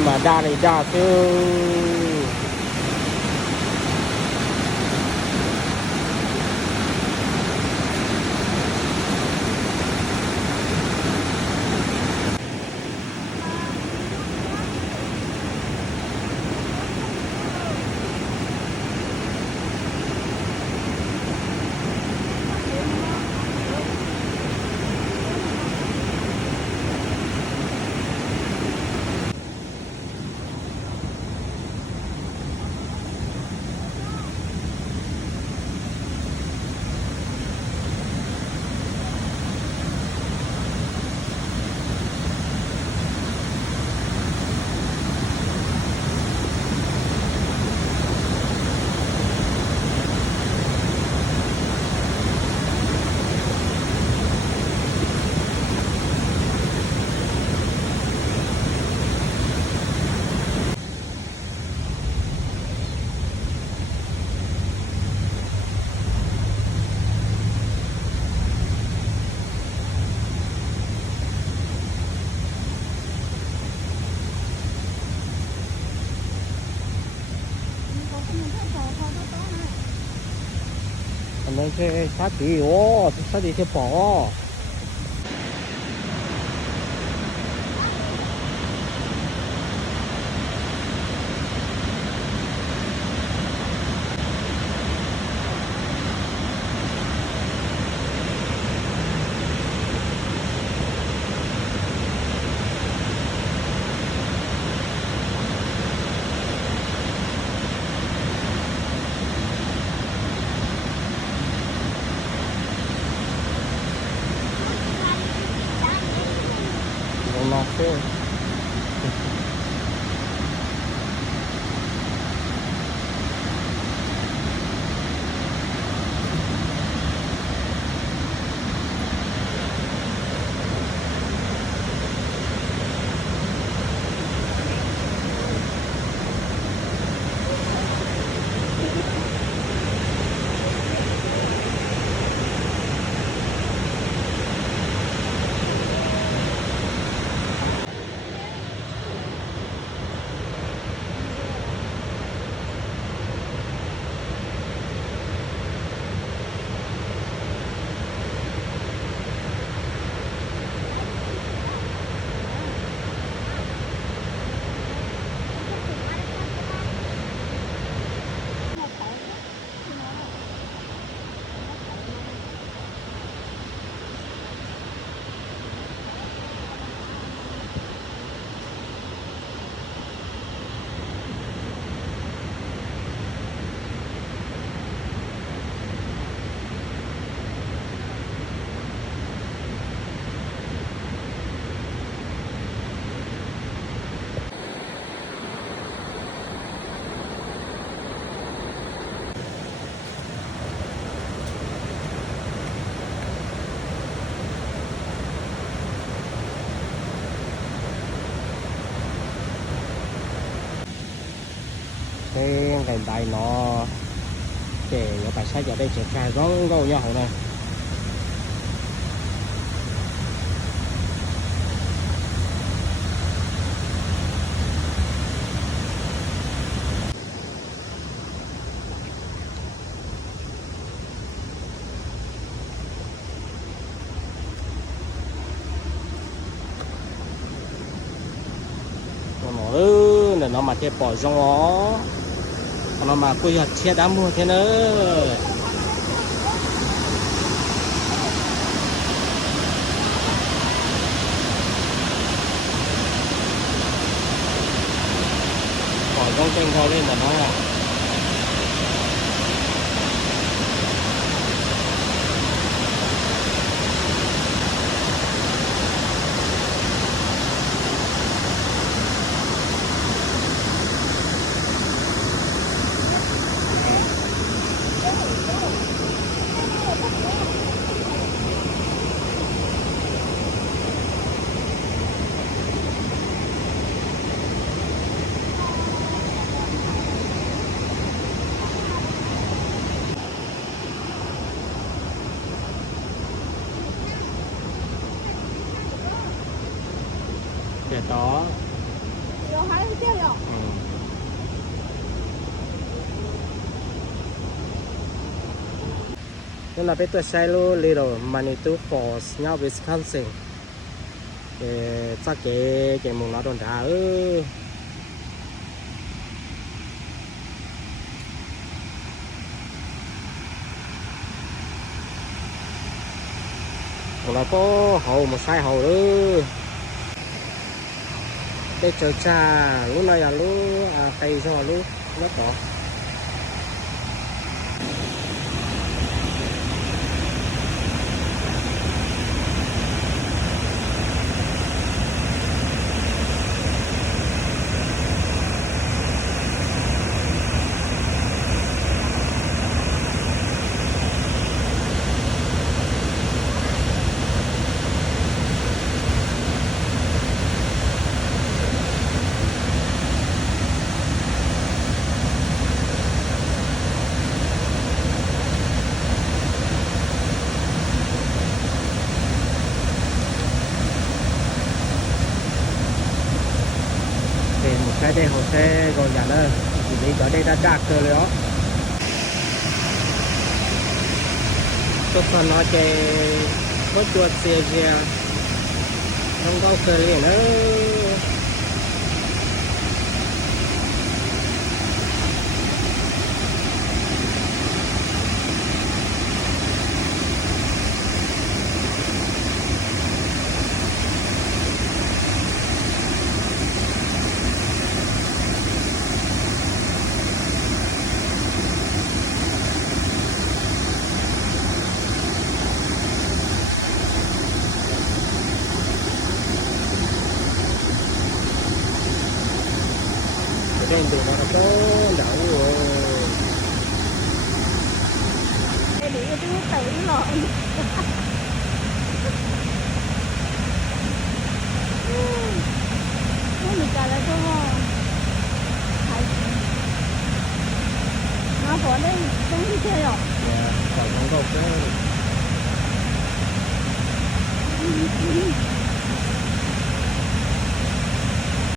mà đa này đa chứ. Anh sẽ sát đi, ô, sát đi theo bỏ. Nossa. Cái gành tay nó để ở tại sao giờ đây sẽ khai gió đâu nha hồi này. Nó là nó mà cái bỏ rong ó nó mà quy hoạch xe đã mua thế nữa bỏ rong kênh thôi lên là nó là để đó 有还有这样， Nên là bây giờ xe lô little Manitou Falls nhau Wisconsin để cho cái mùng nó đồn đá nó có hậu một sai hậu nữa đây chờ cha lúc này là lúc cây xong là lúc nó có một cái đây hồ xe rồi nhà nữa thì đi ở đây đã đạt rồi đó tôi còn nói cái có chuột xe kia không có cơ liền nữa trên đường nó có đậu rồi để bị cái thứ tự lộn. Nó bị cả lại không? Nó bỏ đây không đi chơi rồi. dạ còn không có cái